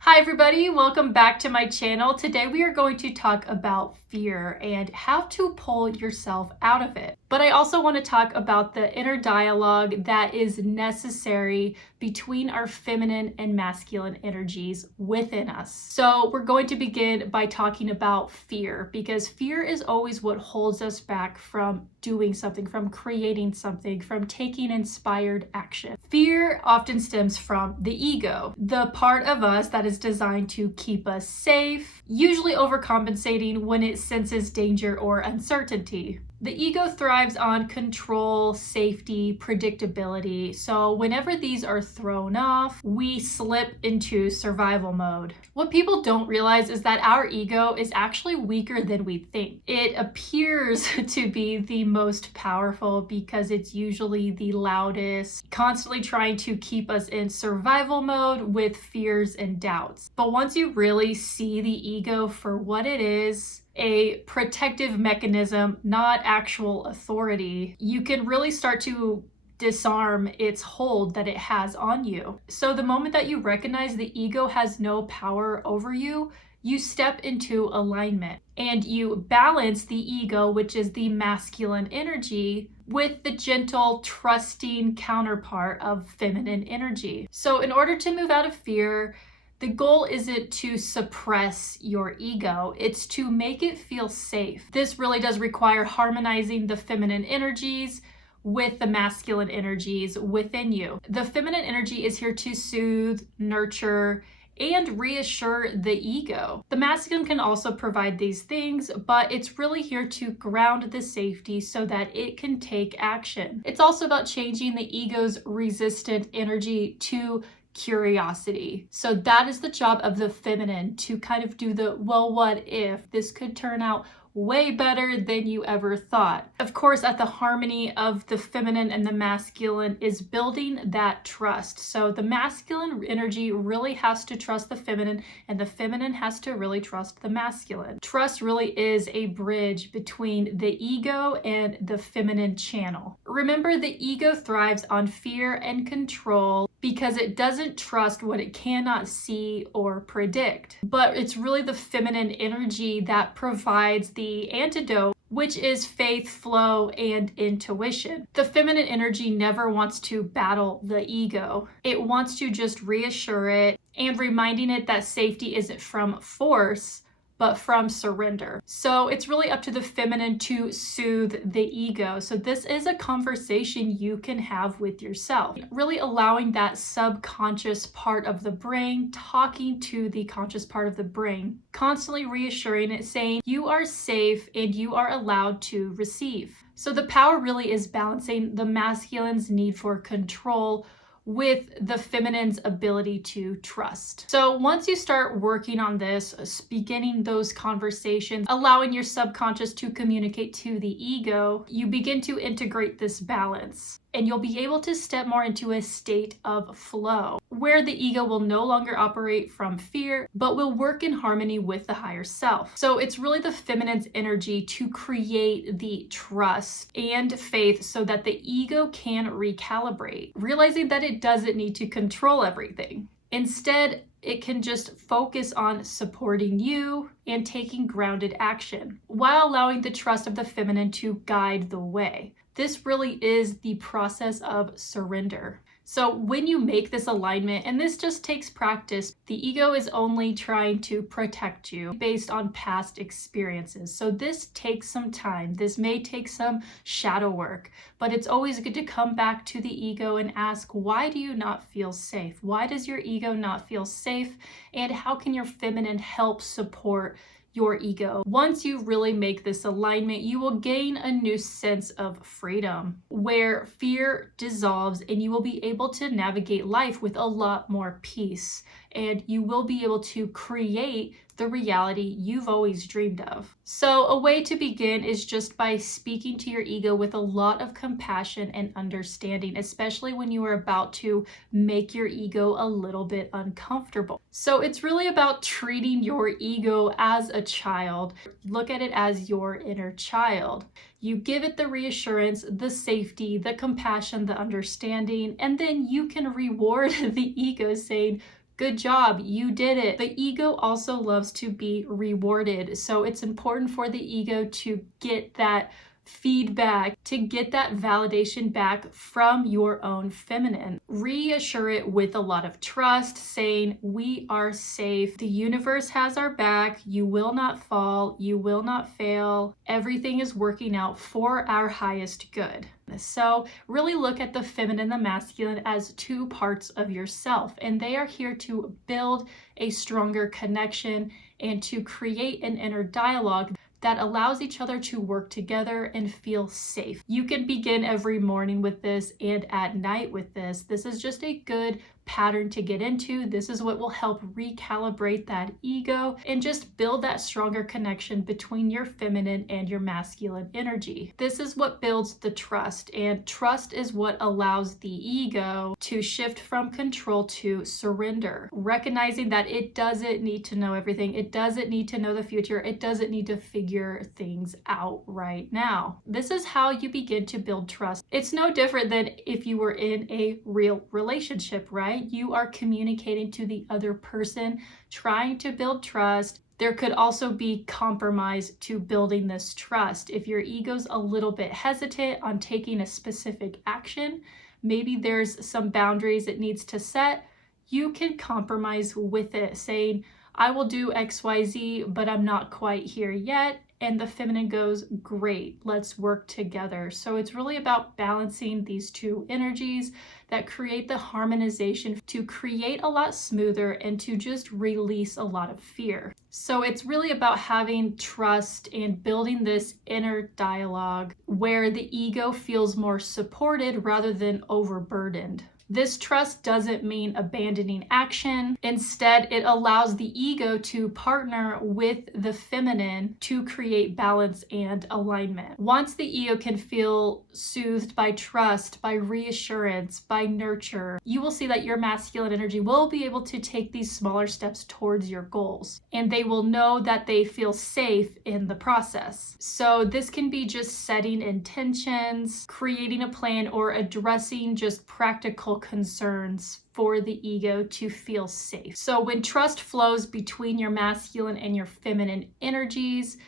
Hi everybody, welcome back to my channel. Today we are going to talk about fear and how to pull yourself out of it. But I also want to talk about the inner dialogue that is necessary between our feminine and masculine energies within us. So we're going to begin by talking about fear, because fear is always what holds us back from doing something, from creating something, from taking inspired action. Fear often stems from the ego, the part of us that is designed to keep us safe, usually overcompensating when it senses danger or uncertainty. The ego thrives on control, safety, predictability. So whenever these are thrown off, we slip into survival mode. What people don't realize is that our ego is actually weaker than we think. It appears to be the most powerful because it's usually the loudest, constantly trying to keep us in survival mode with fears and doubts. But once you really see the ego for what it is, a protective mechanism, not actual authority, you can really start to disarm its hold that it has on you. So the moment that you recognize the ego has no power over you, you step into alignment and you balance the ego, which is the masculine energy, with the gentle, trusting counterpart of feminine energy. So in order to move out of fear, the goal isn't to suppress your ego, it's to make it feel safe. This really does require harmonizing the feminine energies with the masculine energies within you. The feminine energy is here to soothe, nurture, and reassure the ego. The masculine can also provide these things, but it's really here to ground the safety so that it can take action. It's also about changing the ego's resistant energy to curiosity. So that is the job of the feminine, to kind of do the, well, what if this could turn out way better than you ever thought. Of course, at the harmony of the feminine and the masculine is building that trust. So the masculine energy really has to trust the feminine, and the feminine has to really trust the masculine. Trust really is a bridge between the ego and the feminine channel. Remember, the ego thrives on fear and control because it doesn't trust what it cannot see or predict. But it's really the feminine energy that provides the antidote, which is faith, flow, and intuition. The feminine energy never wants to battle the ego. It wants to just reassure it and reminding it that safety isn't from force, but from surrender. So it's really up to the feminine to soothe the ego. So this is a conversation you can have with yourself, really allowing that subconscious part of the brain talking to the conscious part of the brain, constantly reassuring it, saying you are safe and you are allowed to receive. So the power really is balancing the masculine's need for control with the feminine's ability to trust. So once you start working on this, beginning those conversations, allowing your subconscious to communicate to the ego, you begin to integrate this balance. And you'll be able to step more into a state of flow, where the ego will no longer operate from fear, but will work in harmony with the higher self. So it's really the feminine's energy to create the trust and faith so that the ego can recalibrate, realizing that it doesn't need to control everything. Instead, it can just focus on supporting you and taking grounded action, while allowing the trust of the feminine to guide the way. This really is the process of surrender. So when you make this alignment, and this just takes practice, the ego is only trying to protect you based on past experiences. So this takes some time. This may take some shadow work, but it's always good to come back to the ego and ask, why do you not feel safe? Why does your ego not feel safe? And how can your feminine help support your ego? Once you really make this alignment, you will gain a new sense of freedom where fear dissolves, and you will be able to navigate life with a lot more peace, and you will be able to create the reality you've always dreamed of. So a way to begin is just by speaking to your ego with a lot of compassion and understanding, especially when you are about to make your ego a little bit uncomfortable. So it's really about treating your ego as a child. Look at it as your inner child. You give it the reassurance, the safety, the compassion, the understanding, and then you can reward the ego saying, Good job, you did it. The ego also loves to be rewarded. So it's important for the ego to get that feedback, to get that validation back from your own feminine. Reassure it with a lot of trust, saying, we are safe. The universe has our back. You will not fall. You will not fail. Everything is working out for our highest good. So really look at the feminine and the masculine as two parts of yourself, and they are here to build a stronger connection and to create an inner dialogue that allows each other to work together and feel safe. You can begin every morning with this and at night with this. This is just a good pattern to get into. This is what will help recalibrate that ego and just build that stronger connection between your feminine and your masculine energy. This is what builds the trust, and trust is what allows the ego to shift from control to surrender, recognizing that it doesn't need to know everything. It doesn't need to know the future. It doesn't need to figure things out right now. This is how you begin to build trust. It's no different than if you were in a real relationship, right? You are communicating to the other person, trying to build trust. There could also be compromise to building this trust. If your ego's a little bit hesitant on taking a specific action, maybe there's some boundaries it needs to set, you can compromise with it, saying, I will do XYZ, but I'm not quite here yet. And the feminine goes, great, let's work together. So it's really about balancing these two energies that create the harmonization to create a lot smoother and to just release a lot of fear. So it's really about having trust and building this inner dialogue where the ego feels more supported rather than overburdened. This trust doesn't mean abandoning action. Instead, it allows the ego to partner with the feminine to create balance and alignment. Once the ego can feel soothed by trust, by reassurance, by nurture, you will see that your masculine energy will be able to take these smaller steps towards your goals, and they will know that they feel safe in the process. So this can be just setting intentions, creating a plan, or addressing just practical concerns for the ego to feel safe. So when trust flows between your masculine and your feminine energies,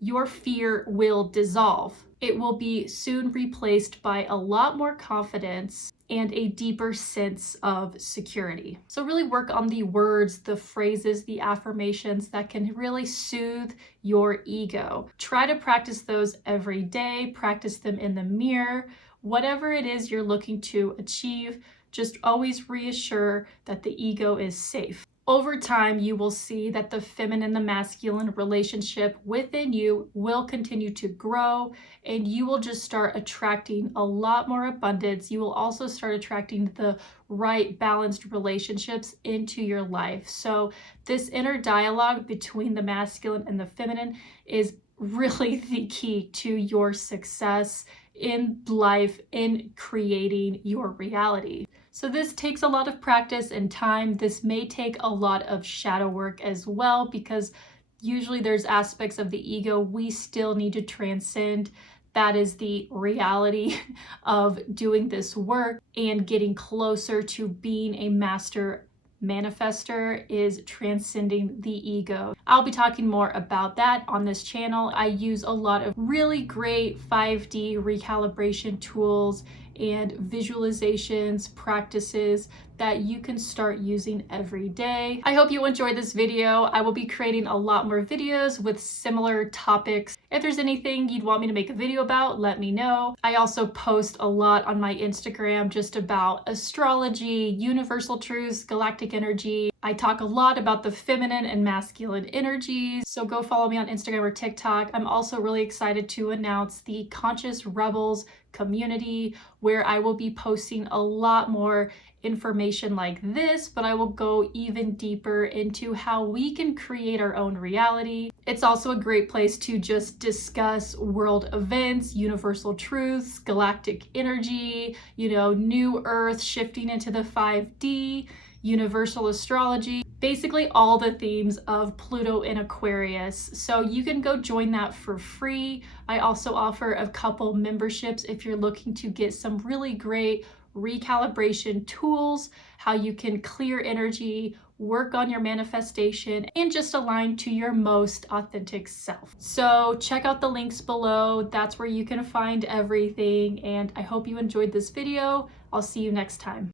your fear will dissolve. It will be soon replaced by a lot more confidence and a deeper sense of security. So really work on the words, the phrases, the affirmations that can really soothe your ego. Try to practice those every day, practice them in the mirror. Whatever it is you're looking to achieve, just always reassure that the ego is safe. Over time, you will see that the feminine and the masculine relationship within you will continue to grow, and you will just start attracting a lot more abundance. You will also start attracting the right balanced relationships into your life. So this inner dialogue between the masculine and the feminine is really the key to your success in life, in creating your reality. So this takes a lot of practice and time. This may take a lot of shadow work as well, because usually there's aspects of the ego we still need to transcend. That is the reality of doing this work and getting closer to being a master manifester, is transcending the ego. I'll be talking more about that on this channel. I use a lot of really great 5D recalibration tools and visualizations, practices that you can start using every day. I hope you enjoyed this video. I will be creating a lot more videos with similar topics. If there's anything you'd want me to make a video about, let me know. I also post a lot on my Instagram just about astrology, universal truths, galactic energy. I talk a lot about the feminine and masculine energies, so go follow me on Instagram or TikTok. I'm also really excited to announce the Conscious Rebels community, where I will be posting a lot more information like this, but I will go even deeper into how we can create our own reality. It's also a great place to just discuss world events, universal truths, galactic energy, new earth shifting into the 5D, universal astrology, basically all the themes of Pluto in Aquarius. So you can go join that for free. I also offer a couple memberships if you're looking to get some really great recalibration tools, how you can clear energy, work on your manifestation, and just align to your most authentic self. So check out the links below. That's where you can find everything. And I hope you enjoyed this video. I'll see you next time.